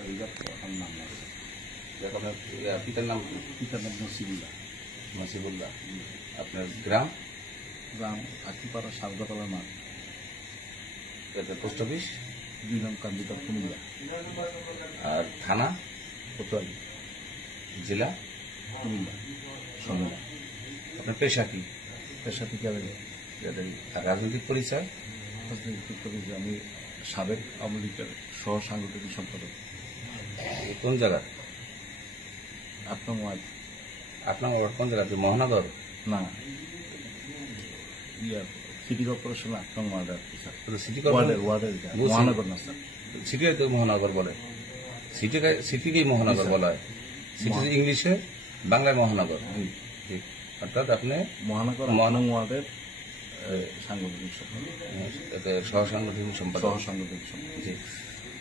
Sir এটা আমার নাম না স্যার। আপনার পিতার নাম কি? পিতার নাম নসিবুল্লাহ। নসিবুল্লাহ। আপনার গ্রাম? গ্রাম আকিপাড়া সারদাতলা মাঠ, পোস্ট অফিস? 2 নং কান্দিতা কুমিল্লা। আর থানা? কোতোয়ালি। জেলা? কুমিল্লা সদর। আপনার পেশা কি? পেশা থেকে আর রাজনৈতিক পরিচয়? আমি সাবেক আওয়ামী লীগের সহ সাংগঠনিক সম্পাদক। কোন জায়গা? 8 নং ওয়ার্ড। আপনার কোন জায়গা? মহানগর? না, সিটি কর্পোরেশন 8 নং ওয়ার্ড আর কি স্যার। সিটি ওয়ার্ডের মহানগর না স্যার। সিটি তো মহানগর বলে, সিটিকেই মহানগর বলা হয়। সিটি ইংলিশে, বাংলায় মহানগর। ঠিক। অর্থাৎ আপনি মহানগর 8 নং ওয়ার্ডের সাংগঠনিক সম্পাদক, সহ সাংগঠনিক সম্পাদক। জি।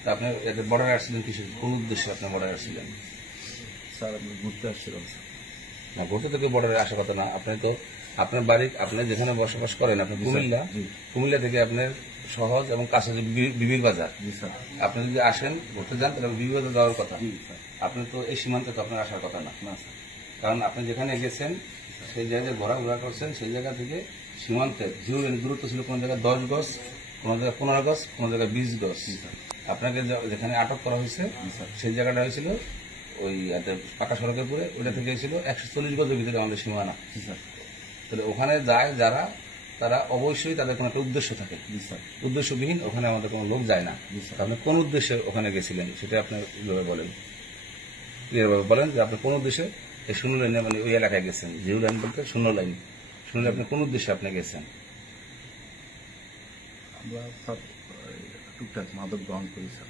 তা আপনি বর্ডারে আসছিলেন কিসের, কোন উদ্দেশ্যে আপনি বর্ডারে আসছিলেন? স্যার আমি ঘুরতে আসছিলাম স্যার। না, ঘুরতে থেকে বর্ডারে আসার কথা না। আপনি তো আপনার বাড়ি, আপনি যেখানে বসবাস করেন, আপনি কুমিল্লা, কুমিল্লা থেকে আপনার সহজ এবং কাছে বিবির বাজার। আপনি যদি আসেন ঘুরতে যান তাহলে বিবির বাজার যাওয়ার কথা। আপনি তো এই সীমান্তে তো আপনার আসার কথা না। কারণ আপনি যেখানে গেছেন সেই জায়গায় ঘোরাঘোরা করছেন, সেই জায়গা থেকে সীমান্তে জিরো দূরত্ব ছিল কোন জায়গায় 10 গজ, কোন জায়গায় 15 গজ, কোন জায়গায় 20 গজ। আপনাকে যেখানে আটক করা হয়েছে সেই জায়গাটা হয়েছিল ওই পাকা সড়কের উপরে, ওইটা থেকে ছিল 140 গজের ভিতরে আমাদের সীমানা। তাহলে ওখানে যায় যারা, তারা অবশ্যই তাদের কোনো একটা উদ্দেশ্য থাকে। উদ্দেশ্যবিহীন ওখানে আমাদের কোনো লোক যায় না। আপনি কোন উদ্দেশ্যে ওখানে গেছিলেন সেটা আপনি বলেন, বলেন যে আপনি কোন উদ্দেশ্যে এই 0 লাইনে, মানে ওই এলাকায় গেছেন। 0 লাইন বলতে 0 লাইন, 0 লাইন আপনি কোন উদ্দেশ্যে আপনি গেছেন? আমরা স্যার টুকটাক মাদক গ্রহণ করি স্যার।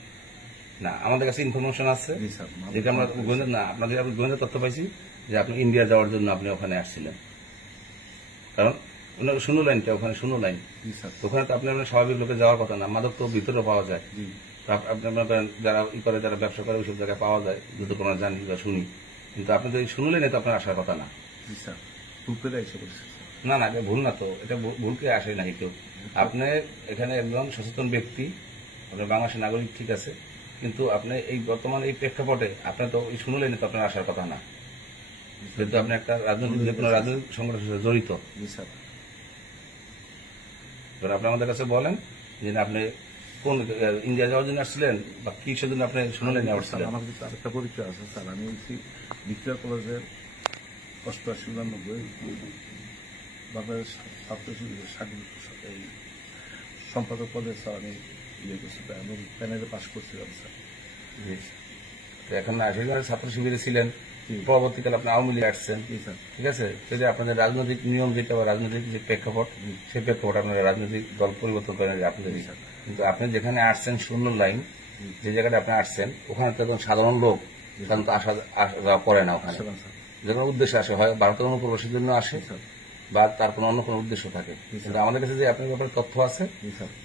না, আমাদের কাছে ইনফরমেশন আছে যেটা আমরা গোয়েন্দা, না আপনাদের গোয়েন্দা তথ্য পাইছি যে আপনি ইন্ডিয়া যাওয়ার জন্য আপনি ওখানে আসছিলেন। কারণ 0 লাইনটা ওখানে 0 লাইন, ওখানে তো আপনার স্বাভাবিক লোকে যাওয়ার কথা না। মাদক তো ভিতরে পাওয়া যায়। আপনার যারা ই করে, যারা ব্যবসা করে, ওইসব জায়গায় পাওয়া যায়, যদি কোনো জানি বা শুনি। কিন্তু আপনি তো এই 0 লাইনে তো আপনার আসার কথা না। না না, এটা ভুল না তো, এটা ভুলকে আসে নাকি কেউ। আপনি এখানে একজন সচেতন ব্যক্তি, আপনার বাংলাদেশের নাগরিক, ঠিক আছে, কিন্তু আপনি এই বর্তমান এই প্রেক্ষাপটে আপনার তো এই 0 লাইনে তো আপনার আসার কথা না, যেহেতু আপনি একটা রাজনৈতিক, যে কোনো রাজনৈতিক সংগঠনের সাথে জড়িত। আপনি আমাদের কাছে বলেন যে আপনি কোন ইন্ডিয়া যাওয়ার জন্য আসছিলেন বা কিসের জন্য আপনি 0 লাইনে আসছিলেন? আমার কিন্তু আরেকটা পরিচয় আছে স্যার। আমি ভিক্টোরিয়া কলেজের 88-89 বাংলাদেশ ছাত্র এই সম্পাদক পদে স্যার আমি ইয়ে করছি, আমি প্যানেলে পাশ করছিলাম স্যার। এখন আসলে ছাত্র শিবিরে ছিলেন, পরবর্তীকালে আপনি আওয়ামী লীগ আসছেন, ঠিক আছে। যদি আপনাদের রাজনৈতিক নিয়ম যেটা বা রাজনৈতিক যে প্রেক্ষাপট, সেই প্রেক্ষাপট আপনারা রাজনৈতিক দল পরিবর্তন করেন আপনাদের। কিন্তু আপনি যেখানে আসছেন 0 লাইন, যে জায়গাটা আপনি আসছেন, ওখানে তো একজন সাধারণ লোক সেখানে তো আসা যাওয়া করে না। ওখানে যে কোনো উদ্দেশ্যে আসে, হয় ভারতের অনুপ্রবেশের জন্য আসে বা তার কোনো অন্য কোনো উদ্দেশ্য থাকে। কিন্তু আমাদের কাছে যে আপনার ব্যাপারে তথ্য আছে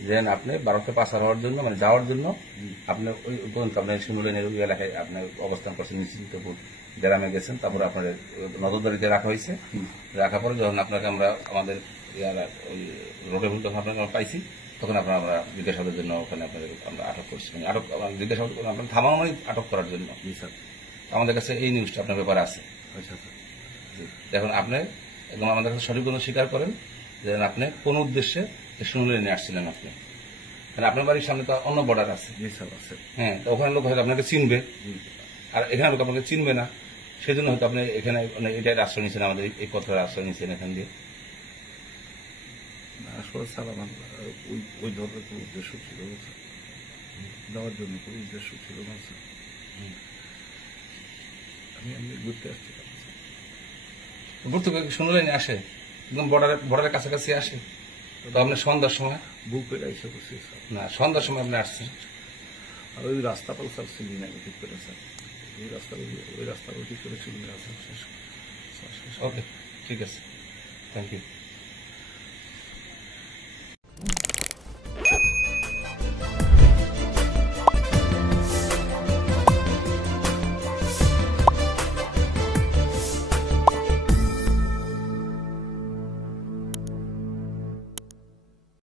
যে আপনি ভারতে পাচার হওয়ার জন্য, মানে যাওয়ার জন্য আপনি ওই পর্যন্ত আপনার 0 লাইনের ওই এলাকায় আপনি অবস্থান করছেন, নিশ্চিন্তপুর গ্রামে গেছেন। তারপরে আপনার নজরদারিতে রাখা হয়েছে। রাখার পরে যখন আপনাকে আমরা আমাদের ওই রোডে যখন আপনাকে আমরা পাইছি, তখন আমরা জিজ্ঞাসাবাদের জন্য ওখানে আপনাদের আমরা আটক করছি। আটক জিজ্ঞাসাবাদ আপনার থামানো মানে আটক করার জন্য। আমাদের কাছে এই নিউজটা আপনার ব্যাপারে আছে। এখন আপনি এবং আমাদের কাছে সঠিক কোনো স্বীকার করেন যে আপনি কোন উদ্দেশ্যে 0 লাইনে আসছিলেন। আপনি মানে আপনার বাড়ির সামনে তো অন্য বর্ডার আছে। হ্যাঁ, ওখানে লোক হয়তো আপনাকে চিনবে, আর এখানে লোক আপনাকে চিনবে না। সেই জন্য হয়তো আপনি এখানে এটার আশ্রয় নিয়েছেন, আমাদের এই পথের আশ্রয় নিয়েছেন এখান দিয়ে। আসলে স্যার আমার ওই ধরনের কোনো উদ্দেশ্য ছিল না, দেওয়ার জন্য কোনো উদ্দেশ্য ছিল না স্যার। আমি ঘুরতে আসছিলাম। ঘুরতে 0 লাইনে আসে, একদম বর্ডারের কাছাকাছি আসে। তো আপনি সন্ধ্যার সময় বুক পেরে এসে করছি স্যার। না, সন্ধ্যার সময় আপনি আসছেন। আর ওই রাস্তাটাও স্যার চিনি না ঠিক করে স্যার। ওই রাস্তাটাও ঠিক করে চিনি না স্যার। ওকে, ঠিক আছে, থ্যাংক ইউ।